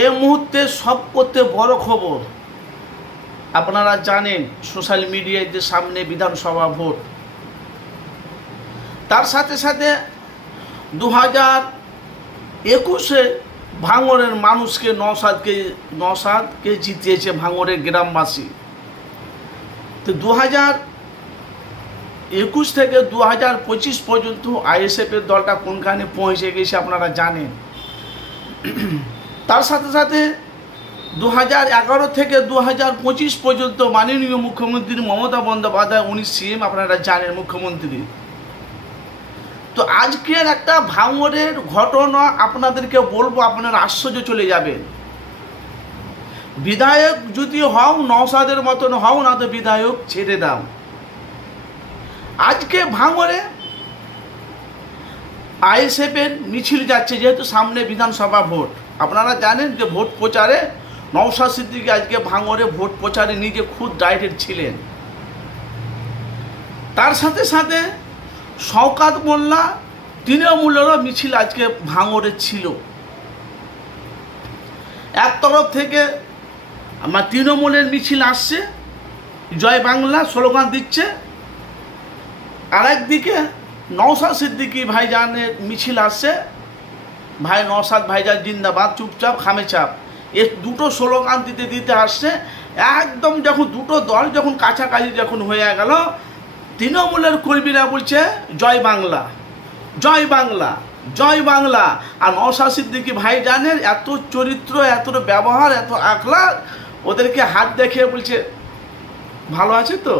এই মুহূর্তে সব করতে বড় খবর, আপনারা জানেন সোশ্যাল মিডিয়ায় যে সামনে বিধানসভা ভোট, তার সাথে সাথে 2021-এ ভাঙড়ের মানুষকে নওশাদকে জিতিয়েছে ভাঙড়ের গ্রামবাসী। তো 2021 থেকে 2025 পর্যন্ত আইএসএফের দলটা কোনখানে পৌঁছে গেছে আপনারা জানেন। তার সাথে সাথে 2011 থেকে 2025 পর্যন্ত মাননীয় মুখ্যমন্ত্রী মমতা বন্দ্যোপাধ্যায়, উনি সিএম, আপনারা জানেন মুখ্যমন্ত্রী। তো আজকের একটা ভাঙড়ের ঘটনা আপনাদেরকে বলবো, আপনারা আশ্চর্য চলে যাবেন। বিধায়ক যদি হও নওশাদের মতন হও, না তো বিধায়ক ছেড়ে দাও। আজকে ভাঙড়ে আইএসএফের মিছিল যাচ্ছে, যেহেতু সামনে বিধানসভা ভোট। আপনারা জানেন যে ভোট প্রচারে নওশাদ সিদ্দিকী আজকে ভাঙড়ে ভোট প্রচারে নিজে খুদ ডাইরেক্ট ছিলেন। তার সাথে সাথে শওকত মোল্লা তৃণমূলেরও মিছিল আজকে ভাঙড়ে ছিল। এক তরফ থেকে আমার তৃণমূলের মিছিল আসছে, জয় বাংলা স্লোগান দিচ্ছে, আর একদিকে নওশাদ সিদ্দিকী ভাইজানের মিছিল আসছে, ভাই নওশাদ ভাইজান জিন্দাবাদ, চুপচাপ খামেচাপ। এর দুটো স্লোগান দিতে দিতে আসছে। একদম যখন দুটো দল যখন কাছাকাছি যখন হয়ে গেল, তৃণমূলের কর্মীরা বলছে জয় বাংলা, জয় বাংলা, জয় বাংলা। আর নওশাদ সিদ্দিকী ভাইজানের এত চরিত্র, এত ব্যবহার, এত আখলাক, ওদেরকে হাত দেখিয়ে বলছে ভালো আছে তো,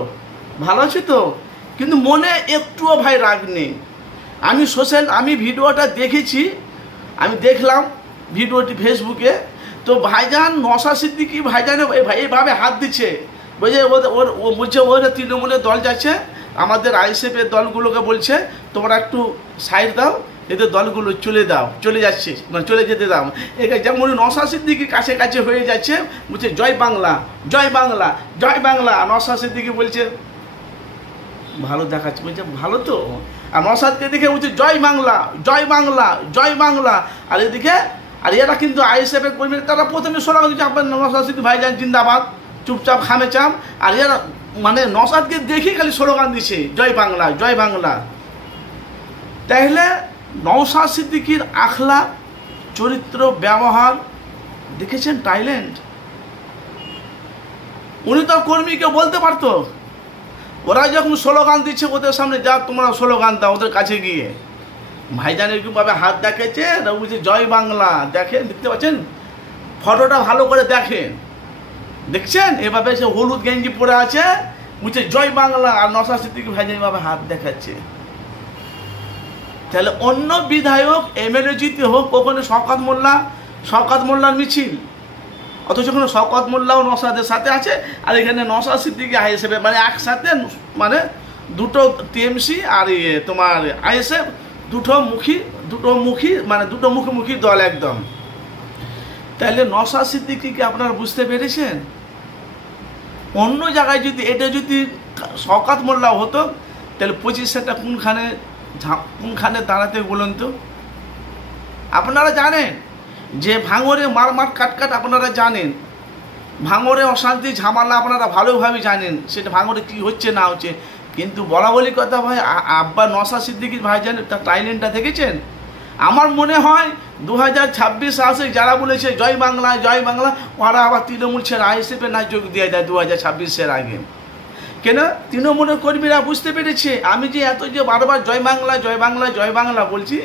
ভালো আছে তো, কিন্তু মনে একটুও ভাই রাগ নেই। আমি ভিডিওটা দেখেছি, আমি দেখলাম ভিডিওটি ফেসবুকে। তো ভাইজান নওশাদ সিদ্দিকী ভাইজানে এইভাবে হাত দিচ্ছে, বলছে বলছে ওরা তৃণমূলের দল যাচ্ছে, আমাদের আইএসএফের দলগুলোকে বলছে তোমরা একটু সাইড দাও, এদের দলগুলো চলে যাচ্ছে, মানে চলে যেতে দাও। যেমন নওশাদ সিদ্দিকী কাছে কাছে হয়ে যাচ্ছে, বলছে জয় বাংলা, জয় বাংলা, জয় বাংলা। নওশাদ সিদ্দিকী বলছে ভালো দেখাচ্ছে, বলছে ভালো তো। আর নওশাদকে দেখে বলছে জয় বাংলা, জয় বাংলা, জয় বাংলা। আর এদিকে এরা কিন্তু আইএসএফের কর্মী, তারা প্রথমে স্লোগান দিচ্ছে আপনার নওশাদ সিদ্দিকী ভাইজান জিন্দাবাদ, চুপচাপ খামেচাম। আর এরা মানে নওশাদকে দেখে খালি স্লোগান দিচ্ছে জয় বাংলা, জয় বাংলা। তাহলে নওশাদ সিদ্দিকীর আখলাক, চরিত্র, ব্যবহার দেখেছেন টাইল্যান্ড। উনি তো কর্মীকে বলতে পারতো, ওরা যখন স্লোগান দিচ্ছে ওদের সামনে, যা তোমরা স্লোগান দাও ওদের কাছে গিয়ে। ভাইজান এরকমভাবে হাত দেখাচ্ছে, বলছে জয় বাংলা। দেখেন, দেখতে পাচ্ছেন ফটোটা, ভালো করে দেখেন, দেখছেন এভাবে সে হলুদ গেঞ্জি পরে আছে, বলছে জয় বাংলা। আর নওশাদ সিদ্দিকী ভাইজান এভাবে হাত দেখাচ্ছে। তাহলে অন্য বিধায়ক এমএলএ জিতে হোক, কখনো শওকত মোল্লার মিছিল, অথচ কোনো শওকত মোল্লাও নওশাদের সাথে আছে, আর এখানে নওশাদ সিদ্দিকী আইএসএফ, মানে একসাথে, মানে দুটো টিএমসি আর তোমার আইএসএফ, দুটো মুখী, মানে দুটো মুখোমুখি দল একদম। তাহলে নওশাদ সিদ্দিকীকে আপনারা বুঝতে পেরেছেন? অন্য জায়গায় যদি এটা যদি শওকত মোল্লা হতো, তাহলে 25-টা কোনখানে দাঁড়াতে বলুন তো। আপনারা জানেন যে ভাঙড়ে মারমার কাটকাট, আপনারা জানেন ভাঙড়ে অশান্তি ঝামেলা, আপনারা ভালোভাবে জানেন সেটা ভাঙড়ে কি হচ্ছে না হচ্ছে। কিন্তু বলা বলি কথা ভাই, আব্বা নওশাদ সিদ্দিকী ভাইজানের তার টাইল্যান্ডটা দেখেছেন? আমার মনে হয় 2026 আসে যারা বলেছে জয় বাংলা, জয় বাংলা, ওরা আবার তৃণমূল ছেড়ে আইএসএফে না যোগ দিয়ে দেয় 2026-এর আগে। কেন? তৃণমূলের কর্মীরা বুঝতে পেরেছে আমি যে এত যে বারবার জয় বাংলা, জয় বাংলা, জয় বাংলা বলছি,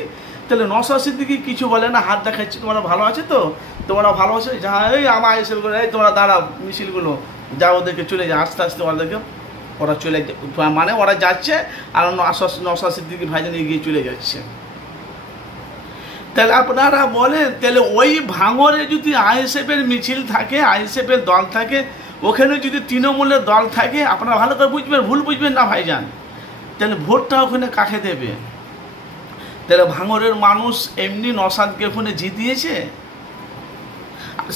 তাহলে নওশাদ সিদ্দিকী কিছু বলে না, হাত দেখাচ্ছে তোমরা ভালো আছে তো, তোমরা ভালো আছে, যা এই আমার আইএসএফগুলো, এই তোমরা দাঁড়াও মিছিলগুলো, যা ওদেরকে চলে যায়, আস্তে আস্তে ওরা চলে, মানে ওরা যাচ্ছে আর নওশাদ সিদ্দিকী ভাইজান এগিয়ে চলে যাচ্ছে। তাহলে আপনারা বলেন, তাহলে ওই ভাঙড়ে যদি আইএসএফের মিছিল থাকে, আইএসএফের দল থাকে, ওখানে যদি তৃণমূলের দল থাকে, আপনারা ভালো করে বুঝবেন, ভুল বুঝবেন না ভাইজান। তাহলে ভোটটা ওখানে কাকে দেবে? তাহলে ভাঙড়ের মানুষ এমনি নওশাদকে ওখানে জিতিয়েছে।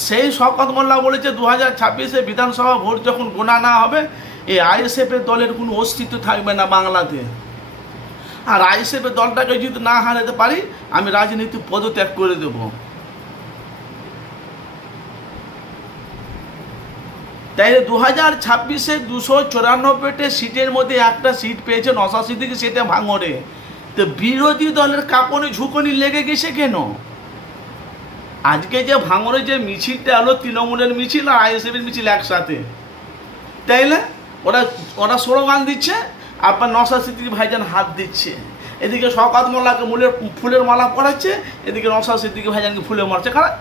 সেই শওকত মোল্লা বলেছে 2026-এ বিধানসভা ভোট যখন গোনা না হবে, এই আইএসএফের দলের কোনো অস্তিত্ব থাকবে না বাংলাতে। আর আইএসএফের দলটাকে যদি না হারাতে পারি, আমি রাজনীতি পদত্যাগ করে দেব। তাই 2026-এ 294টি সিটের মধ্যে একটা সিট পেয়েছে নওশাদ সিদ্দিকী, সেটা ভাঙড়ে। তো বিরোধী দলের কাঁপনি ঝুঁকনি লেগে গেছে কেন? আজকে যে ভাঙড়ে যে মিছিলটা হলো, তৃণমূলের মিছিল আর আইএসএফের মিছিল একসাথে, তাই না? ওরা স্লোগান দিচ্ছে, আপনার নওশাদ সিদ্দিকী ভাইজান হাত দিচ্ছে, এদিকে শওকত মোল্লাকে ফুলের মালা পরাচ্ছে, এদিকে নওশাদ সিদ্দিকী ভাইজানকে ফুলের মারছে। কারণ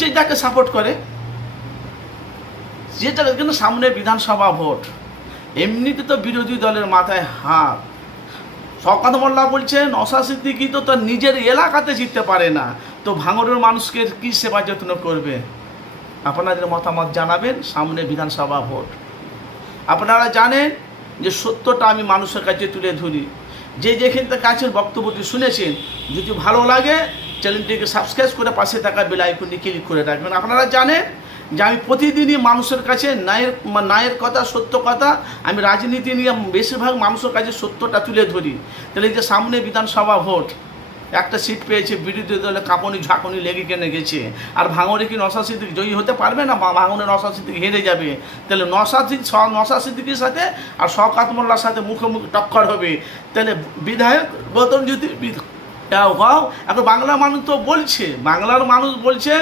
যে যাকে সাপোর্ট করে, যেটা কিন্তু সামনে বিধানসভা ভোট, এমনিতে তো বিরোধী দলের মাথায় হাত। শওকত মোল্লা বলছে নওশাদ সিদ্দিকী তো তার নিজের এলাকাতে জিততে পারে না, তো ভাঙড়ের মানুষকে কি সেবা যত্ন করবে? আপনাদের মতামত জানাবেন। সামনে বিধানসভা ভোট, আপনারা জানেন যে সত্যটা আমি মানুষের কাছে তুলে ধরি। যে যেখানটা কাছের বক্তব্যটি শুনেছেন, যদি ভালো লাগে চ্যানেলটিকে সাবস্ক্রাইব করে পাশে থাকা বেল আইকনটি ক্লিক করে রাখবেন। আপনারা জানেন যে আমি প্রতিদিনই মানুষের কাছে ন্যায়ের কথা, সত্য কথা, আমি রাজনীতি নিয়ে বেশিরভাগ মানুষের কাছে সত্যটা তুলে ধরি। তাহলে যে সামনে বিধানসভা ভোট, একটা সিট পেয়েছে, বিরোধী দলে কাঁপনি ঝাঁকুনি লেগে কেনে গেছে। আর ভাঙড়ে কি নওশাদ সিদ্দিকী জয়ী হতে পারবে না? ভাঙড়ে নওশাদ সিদ্দিকী হেরে যাবে। তাহলে নওশাদ সিদ্দিকীর সাথে আর শওকত মোল্লার সাথে মুখোমুখি টক্কর হবে। তাহলে বিধায়ক গৌতম জ্যোতি হও। এখন বাংলার মানুষ তো বলছে, বাংলার মানুষ বলছে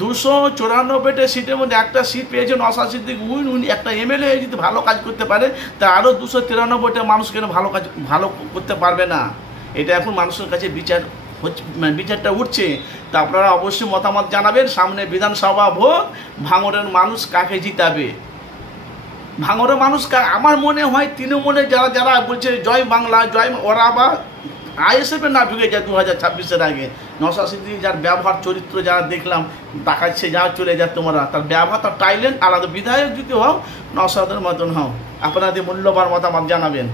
294টি সিটের মধ্যে একটা সিট পেয়েছে নওশাদ সিদ্দিকী, উনি একটা এমএলএ যদি ভালো কাজ করতে পারে, তা আরও 293টি মানুষ কেন ভালো করতে পারবে না? এটা এখন মানুষের কাছে বিচারটা উঠছে। তা আপনারা অবশ্যই মতামত জানাবেন। সামনে বিধানসভা ভোট, ভাঙড়ের মানুষ কাকে জিতাবে? ভাঙড়ের মানুষ আমার মনে হয় তৃণমূলে যারা বলছে জয় বাংলা, ওরা আবার আইএসএফে না ঢুকে যায় 2026-এর আগে। নওশাদ সিদ্দিকী যার ব্যবহার চরিত্র যারা দেখলাম, দেখাচ্ছে যা চলে যায় তোমরা, তার ব্যবহার, তার টাইলেন্ট আলাদা। বিধায়ক যদি হও, নওশাদের মতন হও। আপনাদের মূল্যবান মতামত জানাবেন।